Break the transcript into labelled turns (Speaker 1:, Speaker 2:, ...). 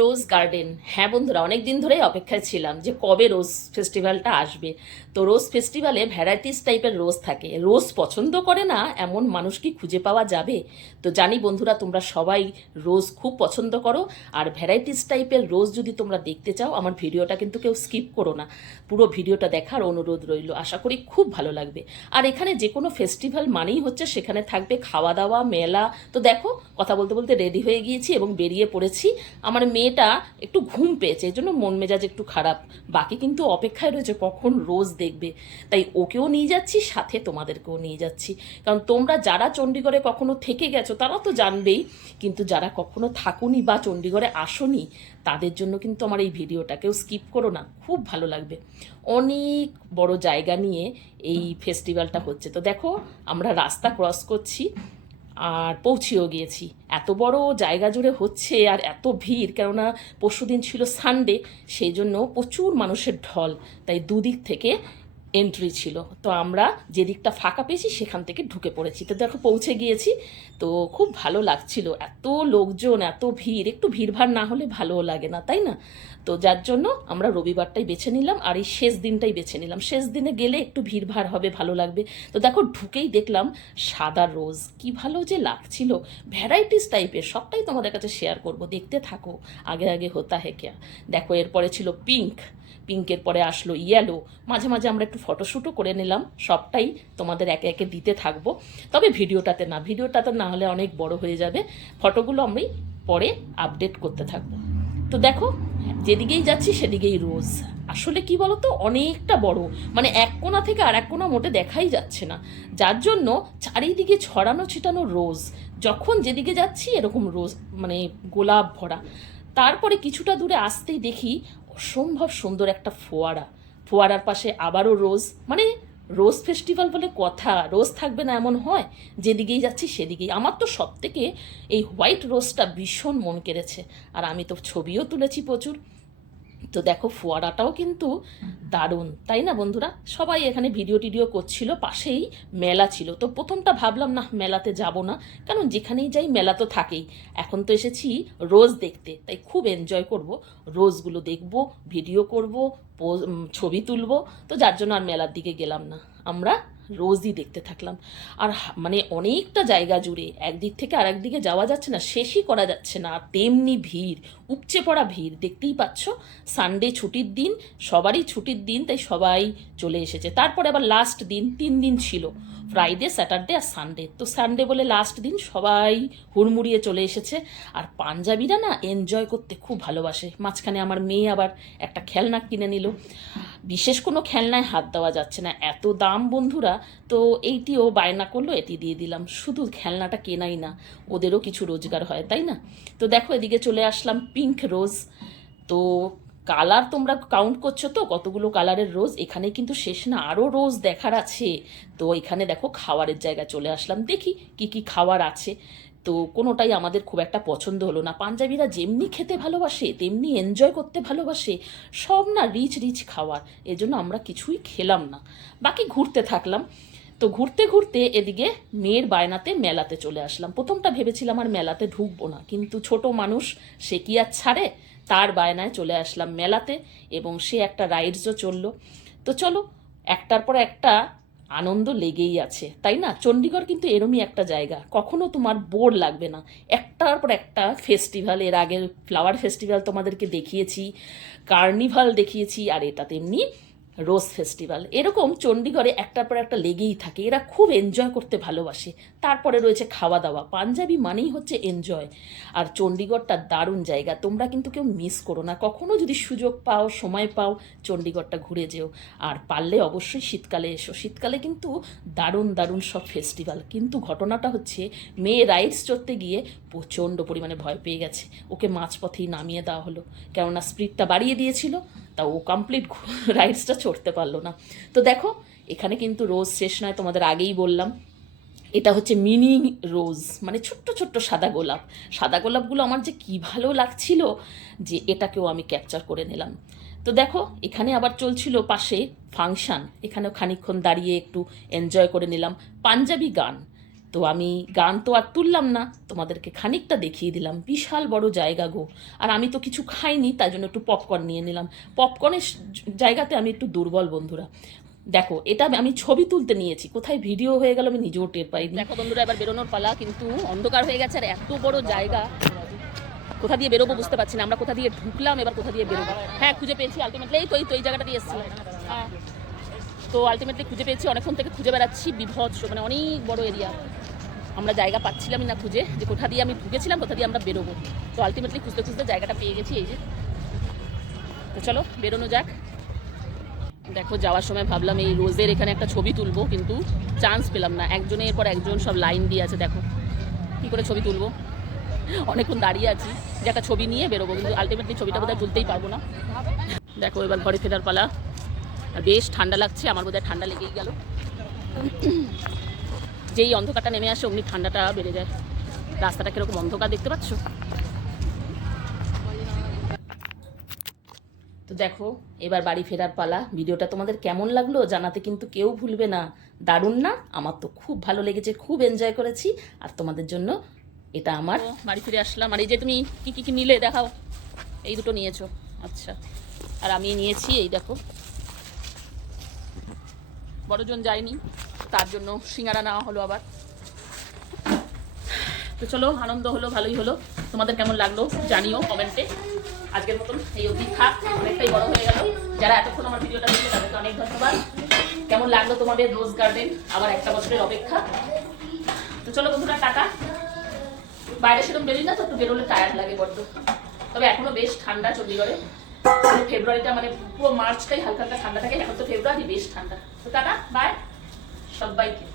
Speaker 1: রোজ garden হ্যাঁ বন্ধুরা অনেক দিন ধরেই অপেক্ষায় ছিলাম যে কবে রোজ ফেস্টিভ্যালটা আসবে। তো রোজ ফেস্টিভ্যালে ভ্যারাইটিস টাইপের রোজ থাকে। রোজ পছন্দ করে না, এমন মানুষ কি খুঁজে পাওয়া যাবে? তো জানি বন্ধুরা, তোমরা সবাই রোজ খুব পছন্দ করো। আর ভ্যারাইটিস টাইপের রোজ যদি তোমরা দেখতে চাও, আমার ভিডিওটা কিন্তু কেউ স্কিপ করো না। পুরো ভিডিওটা দেখার অনুরোধ রইল। আশা করি খুব ভালো লাগবে। আর এখানে যে কোনো ফেস্টিভ্যাল মানেই হচ্ছে সেখানে থাকবে খাওয়া দাওয়া, মেলা। তো দেখো, কথা বলতে বলতে রেডি হয়ে গিয়েছি এবং বেরিয়ে পড়েছি। আমার মেয়েটা একটু ঘুম পেয়েছে এই জন্য মন মেজাজ একটু খারাপ। বাকি কিন্তু অপেক্ষায় রয়েছে কখন রোজ দেখবে। তাই ওকেও নিয়ে যাচ্ছি সাথে তোমাদেরকেও নিয়ে যাচ্ছি। কারণ তোমরা যারা চণ্ডীগড়ে কখনো থেকে গেছো তারা তো জানবেই। কিন্তু যারা কখনো থাকুনি বা চণ্ডীগড়ে আসনি তাদের জন্য কিন্তু আমার এই ভিডিওটাকেও স্কিপ করো না। খুব ভালো লাগবে। অনেক বড় জায়গা নিয়ে এই ফেস্টিভ্যালটা হচ্ছে। তো দেখো আমরা রাস্তা ক্রস করছি। আর পৌঁছেও গিয়েছি। এত বড় জায়গা জুড়ে হচ্ছে আর এত ভিড়, কেননা পরশুদিন ছিল সানডে সেই জন্য প্রচুর মানুষের ঢল। তাই দুদিক থেকে এন্ট্রি ছিল। তো আমরা যে দিকটা ফাঁকা পেয়েছি সেখান থেকে ঢুকে পড়েছি। তো দেখো পৌঁছে গিয়েছি। তো খুব ভালো লাগছিল। এত লোকজন, এত ভিড়। একটু ভিড়ভাড় না হলে ভালোও লাগে না, তাই না? তো যার জন্য আমরা রবিবারটাই বেছে নিলাম আর এই শেষ দিনটাই বেছে নিলাম। শেষ দিনে গেলে একটু ভিড়ভাড় হবে, ভালো লাগবে। তো দেখো ঢুকেই দেখলাম সাদা রোজ। কি ভালো যে লাগছিল। ভ্যারাইটিস টাইপের। সবটাই তোমাদের কাছে শেয়ার করব। দেখতে থাকো। আগে আগে হতা হে দেখো, এরপরে ছিল পিঙ্ক। পিঙ্কের পরে আসলো ইয়েলো মাঝে মাঝে আমরা একটু ফটোশ্যুটও করে নিলাম। সবটাই তোমাদের একে একে দিতে থাকব। তবে ভিডিওটাতে না ভিডিওটাতে না হলে অনেক বড় হয়ে যাবে। ফটোগুলো আমি পরে আপডেট করতে থাকব। তো দেখো, যেদিকেই যাচ্ছি সেদিকেই রোজ। আসলে কি বলতো, অনেকটা বড়। মানে এক কোণা থেকে আর এক কোণা মোটে দেখাই যাচ্ছে না। যার জন্য চারিদিকে ছড়ানো ছিটানো রোজ। যখন যেদিকে যাচ্ছি এরকম রোজ মানে গোলাপ ভরা। তারপরে কিছুটা দূরে আসতেই দেখি অসম্ভব সুন্দর একটা ফোয়ারা। ফোয়ারার পাশে আবারও রোজ মানে রোজ ফেস্টিভ্যাল বলে কথা, রোজ থাকবে না এমন হয়, যেদিকেই যাচ্ছি সেদিকেই। আমার তো সব থেকে এই হোয়াইট রোজটা ভীষণ মন কেড়েছে। আর আমি তো ছবিও তুলেছি প্রচুর। তো দেখো ফোয়ারাটাও কিন্তু দারুণ, তাই না বন্ধুরা? সবাই এখানে ভিডিও টিডিও করছিল, পাশেই মেলা ছিল। তো প্রথমটা ভাবলাম না মেলাতে যাব না। কারণ যেখানেই যাই মেলা তো থাকেই। এখন তো এসেছি রোজ দেখতে, তাই খুব এনজয় করব। রোজগুলো দেখব, ভিডিও করব ছবি তুলব। তো যার জন্য আর মেলার দিকে গেলাম না। আমরা রোজই দেখতে থাকলাম। আর মানে অনেকটা জায়গা জুড়ে একদিক থেকে আর একদিকে যাওয়া যাচ্ছে না, শেষই করা যাচ্ছে না। তেমনি ভিড়, উপচে পড়া ভিড়, দেখতেই পাচ্ছ সানডে ছুটির দিন, সবারই ছুটির দিন, তাই সবাই চলে এসেছে। তারপরে আবার লাস্ট দিন, তিন দিন ছিল ফ্রাইডে স্যাটারডে আর সানডে তো সানডে বলে লাস্ট দিন সবাই হুড়মুড়িয়ে চলে এসেছে। আর পাঞ্জাবিরা না এনজয় করতে খুব ভালোবাসে। মাঝখানে আমার মেয়ে আবার একটা খেলনা কিনে নিল। বিশেষ কোনো খেলনায় হাত দেওয়া যাচ্ছে না। এত দাম বন্ধুরা, তো এইটিও বায়না করল, এটি দিয়ে দিলাম। শুধু খেলনাটা কেনাই না, ওদেরও কিছু রোজগার হয়, তাই না? তো দেখো, এদিকে চলে আসলাম পিঙ্ক রোজ তো কালার তোমরা কাউন্ট করছ তো? কতগুলো কালারের রোজ এখানে কিন্তু শেষ না, আরও রোজ দেখার আছে। তো এখানে দেখো, খাওয়ারের জায়গা চলে আসলাম। দেখি কি কি খাওয়ার আছে। তো কোনোটাই আমাদের খুব একটা পছন্দ হলো না। পাঞ্জাবিরা যেমনি খেতে ভালোবাসে, তেমনি এনজয় করতে ভালোবাসে, সব না রিচ রিচ খাবার এজন্য আমরা কিছুই খেলাম না। বাকি ঘুরতে থাকলাম। তো ঘুরতে ঘুরতে এদিকে মেয়ের বায়নাতে মেলাতে চলে আসলাম। প্রথমটা ভেবেছিলাম আর মেলাতে ঢুকবো না। কিন্তু ছোট মানুষ, সে কি আর ছাড়ে? তার বায়নায় চলে আসলাম মেলাতে এবং সে একটা রাইডসও চলল। তো চলো, একটার পর একটা আনন্দ লেগেই আছে, তাই না? চণ্ডীগড় কিন্তু এরমই একটা জায়গা। কখনো তোমার বোর লাগবে না। একটার পর একটা ফেস্টিভ্যাল এর আগে ফ্লাওয়ার ফেস্টিভ্যাল তোমাদেরকে দেখিয়েছি কার্নিভাল দেখিয়েছি, আর এটা তেমনি রোজ ফেস্টিভ্যাল। এরকম চণ্ডীগড়ে একটার পর একটা লেগেই থাকে। এরা খুব এনজয় করতে ভালোবাসে। তারপরে রয়েছে খাওয়া দাওয়া পাঞ্জাবি মানেই হচ্ছে এনজয় আর চণ্ডীগড়টা দারুণ জায়গা। তোমরা কিন্তু কেউ মিস করো না। কখনো যদি সুযোগ পাও, সময় পাও, চণ্ডীগড়টা ঘুরে যেও। আর পারলে অবশ্যই শীতকালে এসো। শীতকালে কিন্তু দারুণ দারুণ সব ফেস্টিভ্যাল কিন্তু ঘটনাটা হচ্ছে, মেয়ে রাইডস চড়তে গিয়ে প্রচণ্ড পরিমাণে ভয় পেয়ে গেছে। ওকে মাঝপথেই নামিয়ে দেওয়া হলো। কেননা স্পিডটা বাড়িয়ে দিয়েছিল। তা ও কমপ্লিট রাইডসটা চড়তে পারল না। তো দেখো, এখানে কিন্তু রোজ শেষ নয়, তোমাদের আগেই বললাম। এটা হচ্ছে মিনি রোজ মানে ছোট্ট ছোট্ট সাদা গোলাপ। সাদা গোলাপগুলো আমার যে কি ভালো লাগছিল যে এটাকেও আমি ক্যাপচার করে নিলাম। তো দেখো, এখানে আবার চলছিল পাশে ফাংশন এখানেও খানিকক্ষণ দাঁড়িয়ে একটু এনজয় করে নিলাম। পাঞ্জাবি গান।
Speaker 2: তো আমি গান তো আর তুললাম না, তোমাদেরকে খানিকটা দেখিয়ে দিলাম। বিশাল বড় জায়গা গো। আর আমি তো কিছু খাইনি, তাই জন্য একটু পপকর্ন নিয়ে নিলাম। পপকর্নের জায়গাতে আমি একটু দুর্বল, বন্ধুরা। দেখো, এটা আমি ছবি তুলতে নিয়েছি। কোথায় ভিডিও হয়ে গেল আমি নিজেও টের পাইনি। দেখো বন্ধুরা, এবার বেরোনোর পালা, কিন্তু অন্ধকার হয়ে গেছে আর এত বড় জায়গা। কোথা দিয়ে বেরোবো বুঝতে পারছি না। আমরা কোথা দিয়ে ঢুকলাম, এবার কোথা দিয়ে বেরোবো? হ্যাঁ খুঁজে পেয়েছি আলটিমেটলি তো, এই তো, এই জায়গাটা দিয়ে এসেছিলাম হ্যাঁ। তো আলটিমেটলি খুঁজে পেয়েছি। অনেকক্ষণ থেকে খুঁজে বেড়াচ্ছি বিভৎস মানে অনেক বড় এরিয়া আমরা জায়গা পাচ্ছিলামই না খুঁজে, যে কোথা দিয়ে আমি ঢুকেছিলাম, কোথা দিয়ে আমরা বেরোবো। তো আলটিমেটলি খুঁজতে খুঁজতে জায়গাটা পেয়ে গেছি এই যে। তো চলো, বেরোনো যাক। দেখো, যাওয়ার সময় ভাবলাম এই রোজের এখানে একটা ছবি তুলবো, কিন্তু চান্স পেলাম না। একজনের পর একজন সব লাইন দিয়ে আছে, দেখো। কী করে ছবি তুলবো? অনেকক্ষণ দাঁড়িয়ে আছি, যে একটা ছবি নিয়ে বেরোবো, কিন্তু আলটিমেটলি ছবিটা বোধহয় তুলতেই পারব না। দেখো, এবার ঘরে ফেরার পালা। বেশ ঠান্ডা লাগছে, আমার বোধহয় ঠান্ডা লেগেই গেল। যেই অন্ধকারটা নেমে আসে, অমনি ঠান্ডাটা বেড়ে যায়। রাস্তাটা কীরকম অন্ধকার দেখতে পাচ্ছ? তো দেখো, এবার বাড়ি ফেরার পালা। ভিডিওটা তোমাদের কেমন লাগল জানাতে কিন্তু কেউ ভুলবে না। দারুণ না? আমার তো খুব ভালো লেগেছে, খুব এনজয় করেছি। আর তোমাদের জন্য এটা আমার। বাড়ি ফিরে আসলাম। আর এই যে তুমি কি কি কি নিলে? দেখাও। এই দুটো নিয়েছো। আচ্ছা। আর আমি নিয়েছি, এই দেখো। বড়জন যায়নি। তার জন্য সিঙ্গারা নেওয়া হলো আবার। তো চলো, আনন্দ হলো, ভালোই হলো। তোমাদের কেমন লাগল জানিও কমেন্টে। আজকের মতন এই অবধি থাক, অনেকটাই বড় হয়ে গেল। যারা এতক্ষণ আমার ভিডিওটা দেখলে তাদেরকে অনেক ধন্যবাদ। কেমন লাগল তোমাদের রোজ গার্ডেন? আবার একটা বছরের অপেক্ষা। তো চলো বন্ধুরা, টাটা। বাইরে সেরকম বেরোই না তো, একটু বেরোলে টায়ার্ড লাগে বড্ড। তবে এখনও বেশ ঠান্ডা চণ্ডীগড়ে। মানে ফেব্রুয়ারিটা মানে পুরো মার্চটাই হালকা হালকা ঠান্ডা থাকে, এখন তো ফেব্রুয়ারি বেশ ঠান্ডা। তো টাটা বাই Шатбайки.